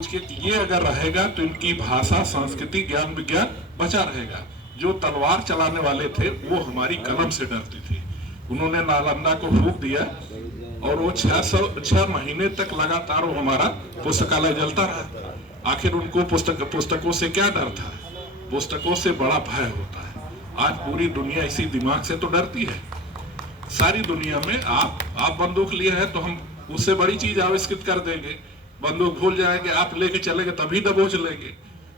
कि ये अगर रहेगा तो इनकी भाषा, संस्कृति, ज्ञान, विज्ञान बचा रहेगा। जो तलवार चलाने वाले थे वो हमारी कलम से डरती थी। उन्होंने नालंदा को फूंक दिया और वो 6 महीने तक लगातार वो हमारा पुस्तकालय जलता रहा। आखिर उनको पुस्तकों से क्या डर था? पुस्तकों से बड़ा भय होता है। आज पूरी दुनिया इसी दिमाग से तो डरती है। सारी दुनिया में आप बंदूक लिए हैं तो हम उससे बड़ी चीज आविष्कृत कर देंगे। बंदूक भूल जाएंगे, आप लेके चलेंगे तभी दबोच लेंगे।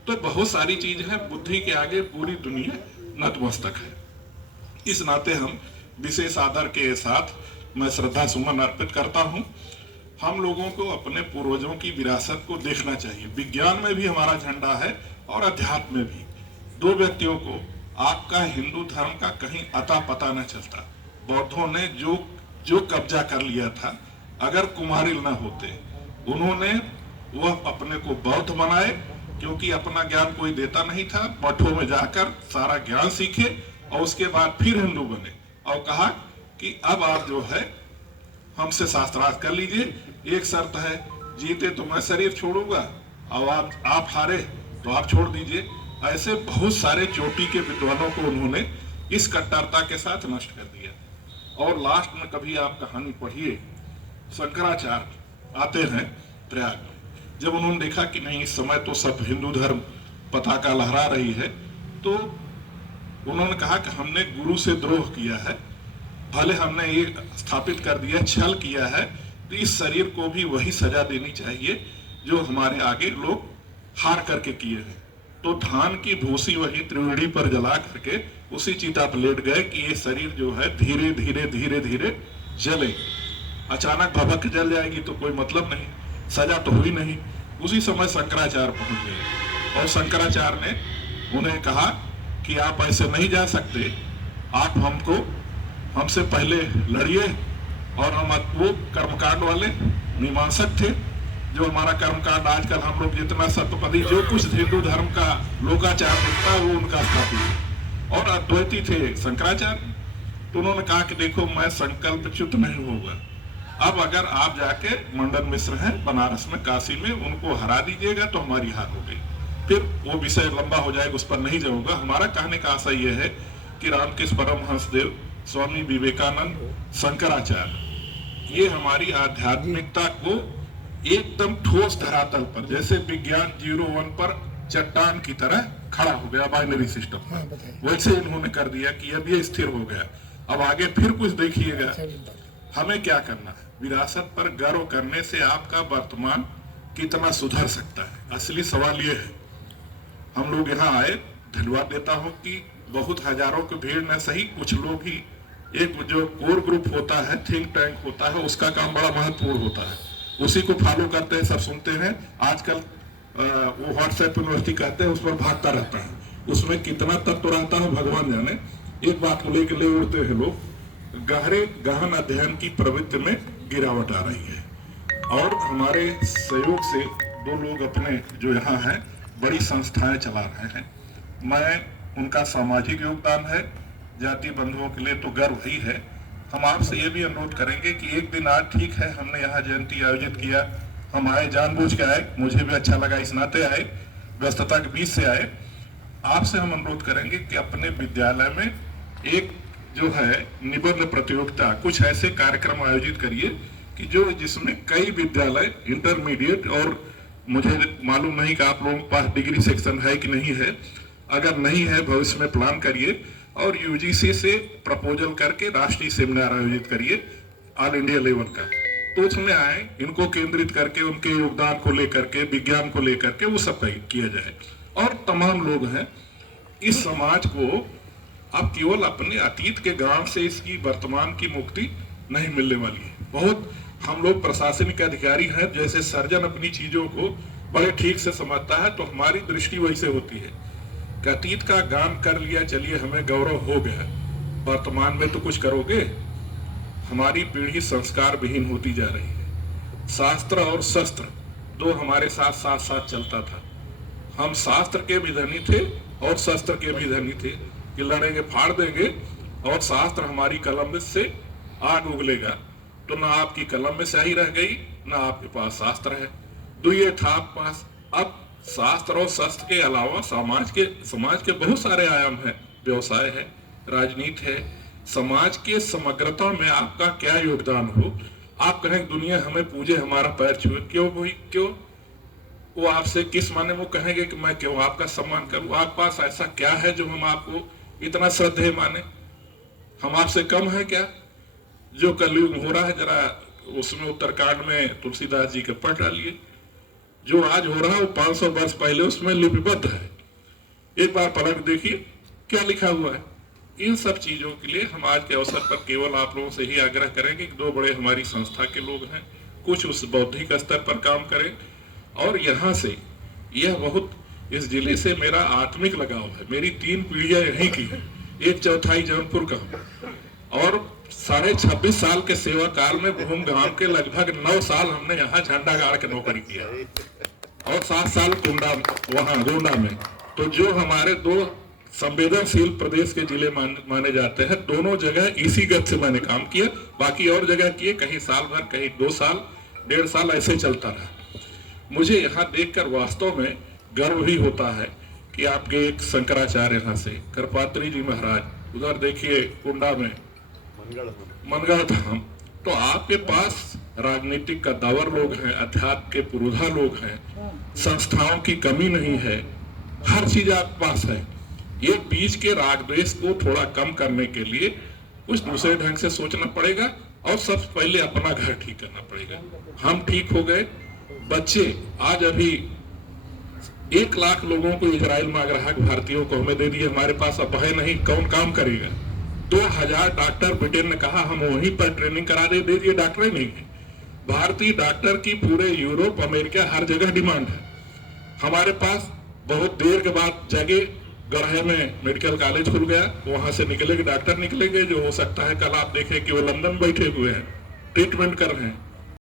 तो बहुत सारी चीज है, बुद्धि के आगे पूरी दुनिया नतमस्तक है। इस नाते हम विशेष आदर के साथ मैं श्रद्धा सुमन अर्पित करता हूं। हम लोगों को अपने पूर्वजों की विरासत को देखना चाहिए। विज्ञान में भी हमारा झंडा है और अध्यात्म में भी। दो व्यक्तियों को आपका हिंदू धर्म का कहीं अता पता न चलता। बौद्धों ने जो कब्जा कर लिया था, अगर कुमारिल न होते, उन्होंने वह अपने को बौद्ध बनाए, क्योंकि अपना ज्ञान कोई देता नहीं था। मठों में जाकर सारा ज्ञान सीखे और उसके बाद फिर हिंदू बने और कहा कि अब आप जो है हमसे शास्त्रार्थ कर लीजिए, एक शर्त है, जीते तो मैं शरीर छोड़ूंगा और आप हारे तो आप छोड़ दीजिए। ऐसे बहुत सारे चोटी के विद्वानों को उन्होंने इस कट्टरता के साथ नष्ट कर दिया। और लास्ट में कभी आप कहानी पढ़िए, शंकराचार्य आते हैं प्रयाग में। जब उन्होंने देखा कि नहीं, इस समय तो सब हिंदू धर्म पताका लहरा रही है, तो उन्होंने कहा कि हमने गुरु से द्रोह किया है, भले हमने ये स्थापित कर दिया, छल किया है, तो इस शरीर को भी वही सजा देनी चाहिए जो हमारे आगे लोग हार करके किए हैं। तो धान की भूसी वही त्रिवेणी पर जला करके उसी चिता पर लेट गए कि ये शरीर जो है धीरे धीरे धीरे धीरे जले। अचानक भभक जल जाएगी तो कोई मतलब नहीं, सजा तो हुई नहीं। उसी समय शंकराचार्य पहुंच गए और शंकराचार्य ने उन्हें कहा कि आप ऐसे नहीं जा सकते, आप हमसे पहले लड़िए। और हम वो कर्मकांड वाले मीमांसक थे, जो हमारा कर्मकांड आजकल हम लोग जितना सतपदी जो कुछ हिंदू धर्म का लोकाचार दिखता है वो उनका स्थापित, और अद्वैती थे शंकराचार्य। तो उन्होंने कहा कि देखो, मैं संकल्पच्युत नहीं होगा। अब अगर आप जाके मंडन मिश्र हैं बनारस में, काशी में, उनको हरा दीजिएगा तो हमारी हार हो गई। फिर वो विषय लंबा हो जाएगा, उस पर नहीं जाऊंगा। हमारा कहने का आशा यह है कि रामकृष्ण परमहंस देव, स्वामी विवेकानंद, शंकराचार्य, ये हमारी आध्यात्मिकता को एकदम ठोस धरातल पर, जैसे विज्ञान 0-1 पर चट्टान की तरह खड़ा हो गया बाइनरी सिस्टम पर, वैसे इन्होंने कर दिया कि अब ये स्थिर हो गया। अब आगे फिर कुछ देखिएगा। हमें क्या करना है? विरासत पर गर्व करने से आपका वर्तमान कितना सुधर सकता है, असली सवाल ये है। हम लोग यहाँ आए, धन्यवाद देता हूँ कि बहुत हजारों की भीड़ न सही, कुछ लोग ही, एक जो कोर ग्रुप होता है, थिंक टैंक होता है, उसका काम बड़ा महत्वपूर्ण होता है, उसी को फॉलो करते हैं, सब सुनते हैं। आजकल वो व्हाट्सएप यूनिवर्सिटी कहते हैं, उस पर भागता रहता है, उसमें कितना तत्व रहता है भगवान जाने। एक बात को लेकर ले उड़ते हैं लोग। गहन अध्ययन की प्रवृत्ति में गिरावट आ रही है और हमारे सहयोग से 2 लोग अपने जो यहाँ हैं बड़ी संस्थाएं चला रहे हैं। मैं उनका सामाजिक योगदान है, जाति बंधुओं के लिए तो गर्व ही है। हम आपसे ये भी अनुरोध करेंगे कि एक दिन, आज ठीक है हमने यहाँ जयंती आयोजित किया, हम आए, जानबूझ के आए, मुझे भी अच्छा लगा, इस नाते आए, व्यस्तता के बीच से आए। आपसे हम अनुरोध करेंगे कि अपने विद्यालय में एक जो है निबंध प्रतियोगिता, कुछ ऐसे कार्यक्रम आयोजित करिए कि जिसमें कई विद्यालय, इंटरमीडिएट, और मुझे मालूम नहीं कि आप लोगों के पास डिग्री सेक्शन है कि नहीं है, अगर नहीं है भविष्य में प्लान करिए और यूजीसी से प्रपोजल करके राष्ट्रीय सेमिनार आयोजित करिए ऑल इंडिया लेवल का। तो उसमें आए, इनको केंद्रित करके उनके योगदान को लेकर के, विज्ञान को लेकर के वो सब किया जाए। और तमाम लोग हैं इस समाज को, अब केवल अपने अतीत के गांव से इसकी वर्तमान की मुक्ति नहीं मिलने वाली है। बहुत हम लोग प्रशासनिक अधिकारी हैं, जैसे सर्जन अपनी चीजों को बड़े ठीक से समझता है, तो हमारी दृष्टि वैसे होती है कि अतीत का गान कर लिया, चलिए हमें गौरव हो गया, वर्तमान में तो कुछ करोगे। हमारी पीढ़ी संस्कार विहीन होती जा रही है। शास्त्र और शस्त्र 2 हमारे साथ साथ साथ चलता था। हम शास्त्र के भी धनी थे और शस्त्र के भी धनी थे कि लड़ेंगे, फाड़ देंगे, और शास्त्र हमारी कलम से आग उगलेगा। तो ना आपकी कलम में स्याही रह गई, ना आपके पास शास्त्र है। दुइये था आप पास, अब शास्त्र और शस्त्र के अलावा समाज के बहुत सारे आयाम हैं। व्यवसाय है, राजनीति है, समाज के समग्रता में आपका क्या योगदान हो। आप कहें दुनिया हमें पूजे, हमारा पैर छुए, क्यों वो आपसे किस माने वो कहेंगे कि मैं क्यों आपका सम्मान करूं? आपके पास ऐसा क्या है जो हम आपको इतना श्रद्धेय माने? हम आपसे कम है क्या? जो कलयुग हो रहा है जरा उसमें उत्तरकांड में तुलसीदास जी के पढ़ डालिए। जो आज हो रहा है वो 500 वर्ष पहले उसमें लिपिबद्ध है। एक बार पलट देखिए क्या लिखा हुआ है। इन सब चीजों के लिए हम आज के अवसर पर केवल आप लोगों से ही आग्रह करेंगे कि दो बड़े हमारी संस्था के लोग हैं, कुछ उस बौद्धिक स्तर पर काम करें। और यहाँ से यह बहुत, इस जिले से मेरा आत्मिक लगाव है। मेरी 3 पीढ़ियां यहीं की हैं, 1/4 जौनपुर का हूँ और 26.5 साल के सेवा काल में भूम गांव के लगभग 9 साल हमने यहाँ झंडा गाड़ के नौकरी किया और 7 साल कुंडा वहां गोंडा में। तो जो हमारे 2 संवेदनशील प्रदेश के जिले माने जाते हैं, दोनों जगह इसी गत से मैंने काम किया। बाकी और जगह किए, कहीं साल भर, कहीं 2 साल, 1.5 साल, ऐसे चलता रहा। मुझे यहाँ देखकर वास्तव में गर्व भी होता है कि आपके एक शंकराचार्य यहाँ से करपात्री जी महाराज, उधर देखिए कुंडा में मनगढ़ धाम, तो आपके पास राजनीतिक का दावर लोग हैं, अध्यात्म के पुरोधा लोग हैं, संस्थाओं की कमी नहीं है, हर चीज आपके पास है। ये बीच के राग द्वेष को थोड़ा कम करने के लिए कुछ दूसरे ढंग से सोचना पड़ेगा और सबसे पहले अपना घर ठीक करना पड़ेगा। हम ठीक हो गए, बच्चे आज अभी 1 लाख लोगों को इजराइल में ग्राहक भारतीयों को हमें दे दिए, हमारे पास अब है नहीं, कौन काम करेगा? 2000 डॉक्टर ब्रिटेन ने कहा हम वहीं पर ट्रेनिंग करा दे दिए, डॉक्टर ही नहीं है। भारतीय डॉक्टर की पूरे यूरोप, अमेरिका, हर जगह डिमांड है। हमारे पास बहुत देर के बाद जगह गढ़े में मेडिकल कॉलेज खुल गया, वहां से निकलेंगे डॉक्टर, निकलेंगे जो हो सकता है कल आप देखें कि वो लंदन बैठे हुए हैं, ट्रीटमेंट कर रहे हैं।